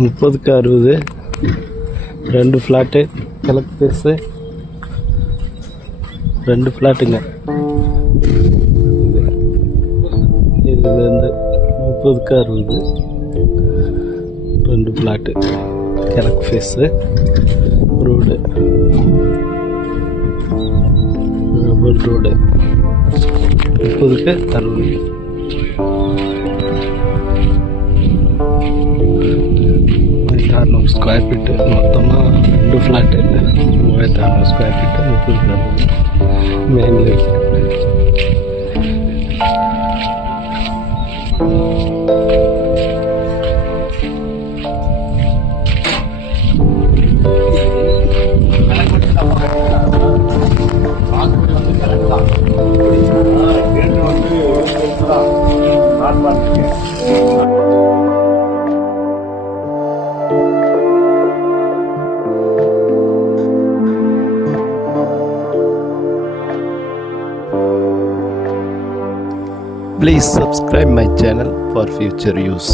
30க்கு 60, 2 flat, கிழக்கு பெருசு, 2 ஃப்ளாட்டுங்க. இதுலேருந்து 30க்கு 60, 2 ஃப்ளாட்டு, கிழக்கு ஃபேஸு, ரோடு, ரப்பர் ரோடு, 30க்கு 60. 600 ஸ்கொயர் ஃபீட்டு, மொத்தமாக 2 ஃப்ளாட்டு, 3600 ஸ்கொயர் ஃபீட்டு, 30க்கு 60 மெயினில் இருக்குது. Please subscribe my channel for future use.